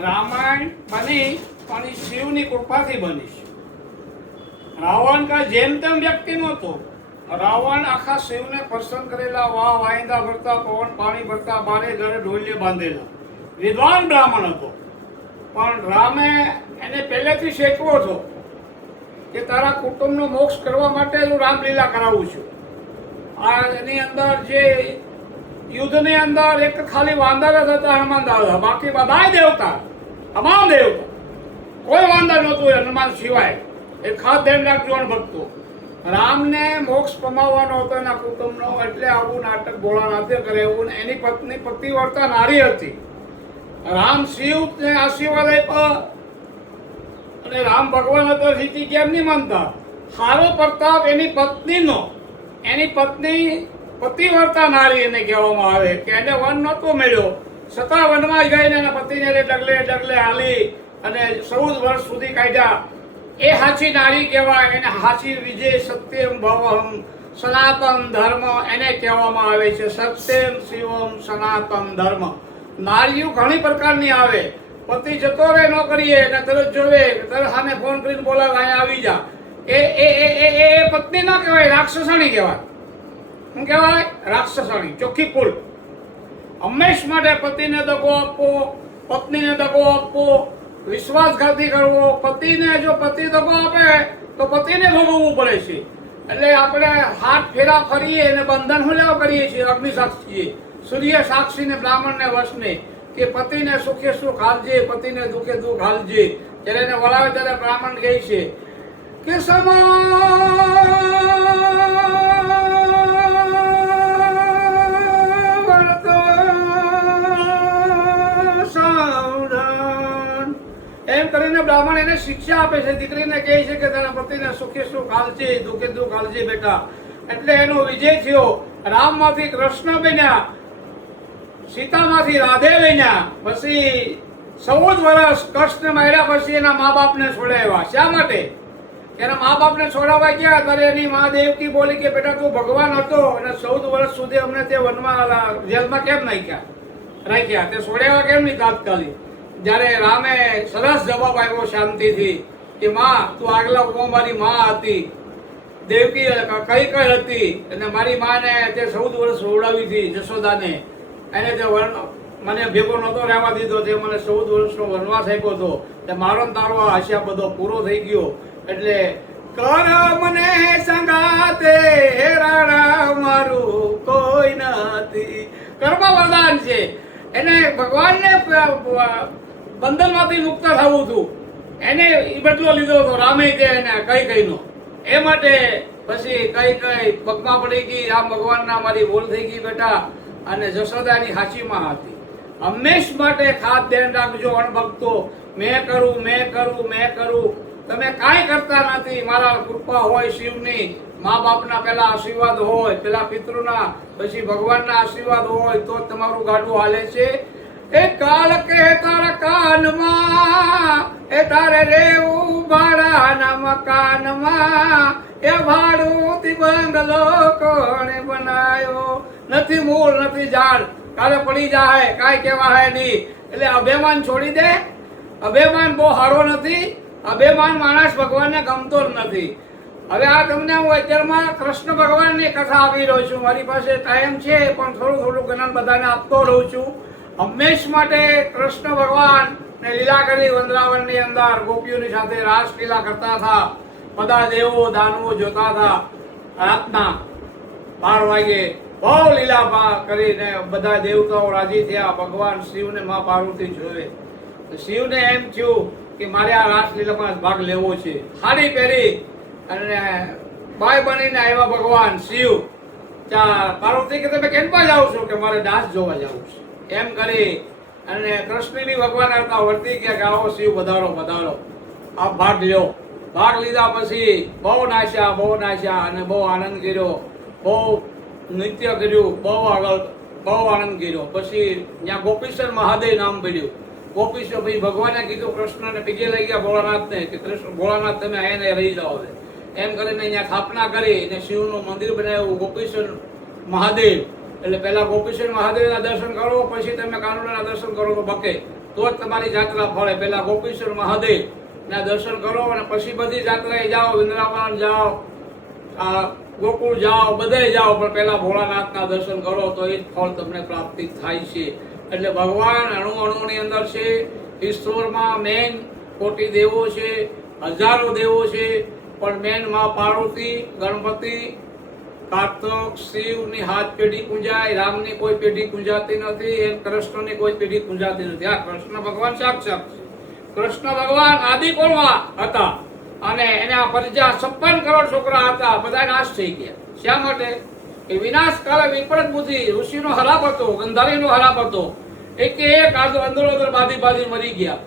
રામાયણ બની પણ એ શિવની કૃપાથી બની છે. રાવણ કઈ જેમ તેમ વ્યક્તિ નહોતો. રાવણ આખા શિવને પસંદ કરેલા, વાહ વાયંદા ભરતા, પવન પાણી ભરતા, બારે ઘરે ઢોલિયે બાંધેલા વિદ્વાન બ્રાહ્મણ હતો. પણ રામે એને પહેલેથી શેકવો હતો કે તારા કુટુંબનો મોક્ષ કરવા માટે હું રામલીલા કરાવું છું. આ એની અંદર જે યુદ્ધની અંદર એક ખાલી વાંદર જ હતા હનુમાન દાદા, બાકી બધાય દેવતા, તમામ દેવતા, કોઈ વાંદર નહોતું હનુમાન સિવાય. એ ખાસ ધ્યાન રાખજો ભક્તો. રામને મોક્ષ પમાવવાનો હતો એના કુટુંબનો, એટલે આવું નાટક ભોળાનાથે કરેવું. એની પત્ની પતિવ્રતા નારી હતી. રામ શિવને આશીર્વાદ આપ્યા અને રામ ભગવાન હતા, સીતી કેમ નહીં માનતા? સારો પ્રતાપ એની પત્નીનો, એની પત્ની પતિવ્રતા નારી એને કહેવામાં આવે કે એને વન નહોતો મળ્યો, છતાં વનમાં ગઈને એના પતિને ડગલે ડગલે હાલી અને 14 વર્ષ સુધી કાઢ્યા. એ હાચી નારી કહેવાય. એને હાચી વિજય સત્યમ ભવમ સનાતન ધર્મ એને કહેવામાં આવે છે. સત્યમ શિવમ સનાતન ધર્મ. નારીઓ ઘણી પ્રકારની આવે. પતિ જતો રહે નોકરીએ અને તરત જોવે, તરત સામે ફોન કરીને બોલાવે અહીંયા આવી જા. એ પત્ની ન કહેવાય, રાક્ષસાણી કહેવાય. શું કહેવાય? રાક્ષસાણી, ચોખ્ખી કુલ. હંમેશ માટે પતિને દગો આપવો, પત્નીને દગો આપવો, વિશ્વાસઘાતી કરવો. પતિને જો પતિ દગો આપે તો પતિને ભોગવવું પડે છે. એટલે આપણે હાથ ફેરા ફરીએ અને બંધન હું લેવા કરીએ છીએ અગ્નિ સાક્ષીએ, સૂર્ય સાક્ષીને, બ્રાહ્મણને વશને, કે પતિને સુખે સુખ હાલજે, પતિને દુઃખે દુઃખ હાલજે. જ્યારે એને વળાવે ત્યારે બ્રાહ્મણ કહે છે કે એમ કરીને બ્રાહ્મણ એને શિક્ષા આપે છે. દીકરીને કહે છે કે તારા પતિને સુખે સુખ હાલજે, દુઃખે દુઃખ હાલજે બેટા. એટલે એનો વિજય થયો. રામમાંથી કૃષ્ણ બન્યા, સીતામાંથી રાધે બન્યા. પછી 14 વર્ષ કૃષ્ણ માર્યા પછી એના મા બાપને છોડાવ્યા. શા માટે? એના મા બાપને છોડાવવા ગયા ત્યારે એની મા દેવકી બોલી કે બેટા તું ભગવાન હતો અને 14 વર્ષ સુધી અમને તે વનમાં જેલમાં કેમ રાખ્યા? તે છોડાવ્યા કેમ નહીં તાત્કાલિક? જ્યારે રામે સરસ જવાબ આપ્યો શાંતિથી કે માં તું આગલા મારી માં હતી, દેવકી કઈ હતી, અને મારી માને તે 14 વર્ષ રોવડાવી હતી જશોદાને. એને તે મને ભેગો નહોતો રહેવા દીધો, તે મને 14 વર્ષનો વનવાસ આપ્યો હતો. તે મારો તારો આશા બધો પૂરો થઈ ગયો. એટલે કર મને સંગાતે રાણા મારું કોઈ નથી. કર્મ વરદાન છે. એને ભગવાનને બંધનમાંથી મુક્ત થવું હતું. એને બદલો લીધો હતો રામે તે એને કઈ એ માટે પછી કઈ પગમાં પડી ગઈ. રામ ભગવાનના મારી ભૂલ થઈ ગઈ બેટા. અને જશોદાની હાચીમાં હતી. હંમેશ માટે ખાસ ધ્યાન રાખજો અણભક્તો. મેં કરું. તમે કાંઈ કરતા નથી. મારા કૃપા હોય શિવની, મા બાપના પેલા આશીર્વાદ હોય, પેલા પિતૃના, પછી ભગવાનના આશીર્વાદ હોય તો તમારું ગાડું હાલે છે. એ કાલ કે તારા કાનમાં, એ તારે રેવું ભાડાના મકાનમાં, એ ભાડું બંગલો કોણે બનાયો? નથી મૂળ નથી ઝાડ, કાલે પડી જાય, કાંઈ કહેવાય નહીં. એટલે અભિમાન છોડી દે. અભિમાન બહુ સારો નથી. અભિમાન માણસ ભગવાનને ગમતો જ નથી. હવે આ તમને હું અત્યારમાં કૃષ્ણ ભગવાનની કથા આપી રહ્યો છું. મારી પાસે ટાઈમ છે પણ થોડું જ્ઞાન બધાને આપતો રહું છું. હંમેશ માટે કૃષ્ણ ભગવાન ને લીલા કરી વૃંદાવનની અંદર ગોપીઓની સાથે રાસ લીલા કરતા હતા. બધા દેવો દાનવો જોતા હતા. રાતના 12 વાગે બહુ લીલા કરીને બધા દેવતાઓ રાજી થયા. ભગવાન શિવને મા પાર્વતી જોવે. શિવને એમ થયું કે મારે આ રાસલીલામાં ભાગ લેવો છે. સાડી પહેરી અને બાય બનીને આવ્યા ભગવાન શિવ. પાર્વતી કે તમે કેમ જાઓ છો? કે મારે ડાન્સ જોવા જવું છે. એમ કરી અને કૃષ્ણની ભગવાન આવતા વર્તી ગયા કે આવો શિવ પધારો આપ ભાગ લ્યો. ભાગ લીધા પછી બહુ નાચ્યા અને બહુ આનંદ કર્યો. બહુ નૃત્ય કર્યું. બહુ આનંદ કર્યો. પછી ત્યાં ગોપીશ્વર મહાદેવ નામ પડ્યું. ગોપીશ્વર પછી ભગવાને કીધું કૃષ્ણને પીછે લઈ ગયા ભોળાનાથને કે કૃષ્ણ ભોળાનાથ તમે અહીંયા રહી જાઓ. એમ કરીને અહીંયા સ્થાપના કરી અને શિવનું મંદિર બનાવ્યું ગોપીશ્વર મહાદેવ. એટલે પહેલા ગોપીશ્વર મહાદેવના દર્શન કરો, પછી તમે કાનુડાના દર્શન કરો તો બકે. તો જ તમારી જાત્રા ફળે. પહેલા ગોપીશ્વર મહાદેવ ના દર્શન કરો અને પછી બધી જાત્રાએ જાઓ, વૃંદાવન જાઓ, ગોકુળ જાઓ, બધે જાઓ, પણ પહેલા ભોળાનાથના દર્શન કરો તો એ જ ફળ તમને પ્રાપ્તિ થાય છે. એટલે ભગવાન અણુ અણુની અંદર છે. ઈશ્વરમાં મેન કોટી દેવો છે, હજારો દેવો છે, પણ મેન માં પાર્વતી, ગણપતિ, કાર્તક, શિવની હાથ પેઢી પૂંજાય, રામની કોઈ પેઢી પૂંજાતી નથી, એમ કૃષ્ણની કોઈ પેઢી પૂંજાતી નથી. આ કૃષ્ણ ભગવાન સાક્ષાત છે. કૃષ્ણ ભગવાન આદિ કોણમાં હતા અને એના પ્રજા 56 કરોડ છોકરા હતા, બધા નાશ થઈ ગયા. શા માટે? એ વિનાશ કાળે વિપરીત બુદ્ધિ, ઋષિનો હરાપ હતો, ગંધારીનો હરાપ હતો, એક અંદરો અંદર બાધી મરી ગયા.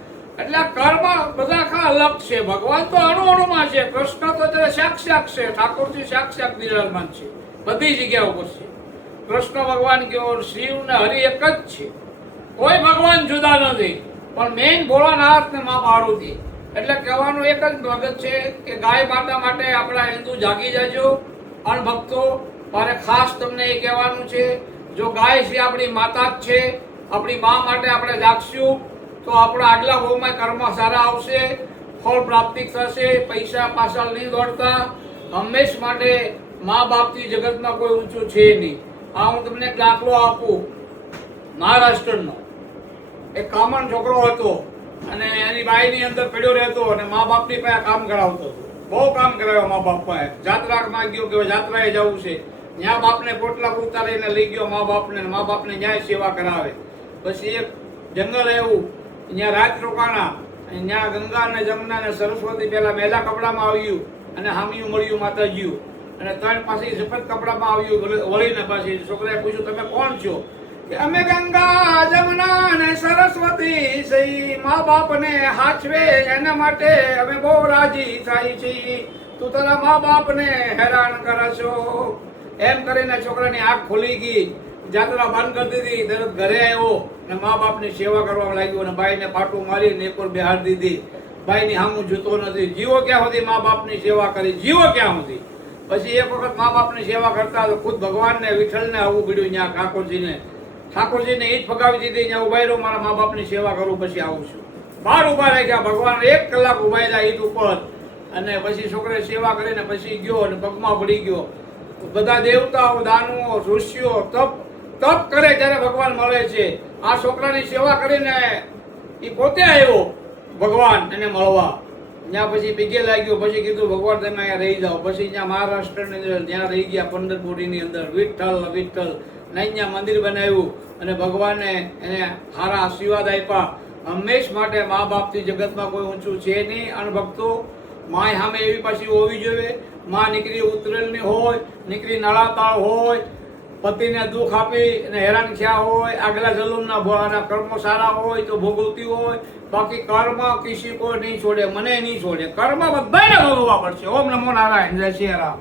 એટલે કર્મ બધા આખા અલગ છે. ભગવાન તો અણુ અણુમાં છે, કૃષ્ણ તો ત્યારે સાક્ષાત છે, ઠાકોરજી સાક્ષાત બિરાજમાન છે, બધી જગ્યા ઉપર છે. કૃષ્ણ ભગવાન કયો, શિવ ને હરિ એક જ છે, કોઈ ભગવાન જુદા નથી, પણ મેન ભોળાનાથ ને માં પાર્વતી. એટલે કહેવાનું એક જ વખત છે કે ગાય માતા માટે આપણા હિન્દુ જાગી જજો. અણભક્તો મારે ખાસ તમને એ કહેવાનું છે, જો ગાય છે આપણી માતા જ છે, આપણી મા માટે આપણે જાગશું તો આપણા આગલા ભાવમાં કર્મ સારા આવશે, ફળ પ્રાપ્તિ થશે. પૈસા પાછળ નહીં દોડતા. હંમેશ માટે મા બાપથી જગતમાં કોઈ ઊંચું છે નહીં. આ હું તમને એક દાખલો આપું. મહારાષ્ટ્રનો એક કામણ છોકરો હતો અને એની બાઈની અંદર પડ્યો રહેતો અને મા બાપની પાસે કામ કરાવતો હતો. બહુ કામ કરાવ્યો મા બાપ પાસે. જાત્રામાં ગયો કે જાત્રાએ જવું છે, ત્યાં બાપને પોટલા ઉતારીને લઈ ગયો મા બાપને ન્યાય સેવા કરાવે. પછી એક જંગલ એવું, ત્યાં રાત રોકાણા. ત્યાં ગંગા ને જમુના ને સરસ્વતી પેલા મેલા કપડામાં આવ્યું અને હામિયું મળ્યું માતાજીયું, અને ત્રણ પાછી સફેદ કપડામાં આવ્યું વળીને. પાછી છોકરાએ પૂછ્યું, તમે કોણ છો? કે અમે ગંગા જમુના અને સરસ્વતી સહી, મા બાપને હાચવે એના માટે અમે બહુ રાજી થાય છીએ, તું તારા મા બાપને હેરાન કરે છો. એમ કરીને છોકરાની આંખ ખુલી ગઈ. જાત્રા બંધ કરી દીધી. તરત ઘરે આવ્યો અને મા બાપની સેવા કરવા લાગ્યો અને બાઈને પાટું મારીને એક બેહાર દીધી. બાઈની સામું જોતો નથી. જીવો ક્યાં સુધી મા બાપની સેવા કરી, જીવો ક્યાં સુધી. પછી એક વખત મા બાપની સેવા કરતા તો ખુદ ભગવાનને વિઠ્ઠલને આવવું પડ્યું. ત્યાં ઠાકોરજીને ઈટ ફગાવી દીધી. ત્યાં ઉભા રહ્યો, મારા મા બાપની સેવા કરું પછી આવું છું. બહાર ઉભા રહી ગયા. ભગવાન 1 કલાક ઉભા રહ્યા ઈટ ઉપર, અને પછી છોકરાએ સેવા કરીને પછી ગયો અને પગમાં પડી ગયો. બધા દેવતાઓ, દાનવો, ઋષિઓ તપ કરે ત્યારે ભગવાન મળે છે. આ છોકરાની સેવા કરીને એ પોતે આવ્યો ભગવાન એને મળવા. ત્યાં પછી પીગે લાગ્યો. પછી કીધું ભગવાન તમે અહીંયા રહી જાઓ. પછી ત્યાં મહારાષ્ટ્રની અંદર ત્યાં રહી ગયા. પંઢરપુરીની અંદર વિઠ્ઠલ ત્યાં મંદિર બનાવ્યું અને ભગવાને એને સારા આશીર્વાદ આપ્યા. હંમેશ માટે મા બાપથી જગતમાં કોઈ ઊંચું છે નહીં. અણભક્તો માય સામે એવી પાછી હોવી જોઈએ. માં નીકળી ઉતરેલની હોય, નીકળી નળાતાળ હોય, પતિને દુઃખ આપી અને હેરાન થયા હોય, આગલા જન્મના કર્મો સારા હોય તો ભોગવતી હોય. બાકી કર્મ કિસી કોઈ નહીં છોડે, મને નહીં છોડે. કર્મ બધાને ભોગવવા પડશે. ઓમ નમો નારાયણ. જય શ્રી રામ.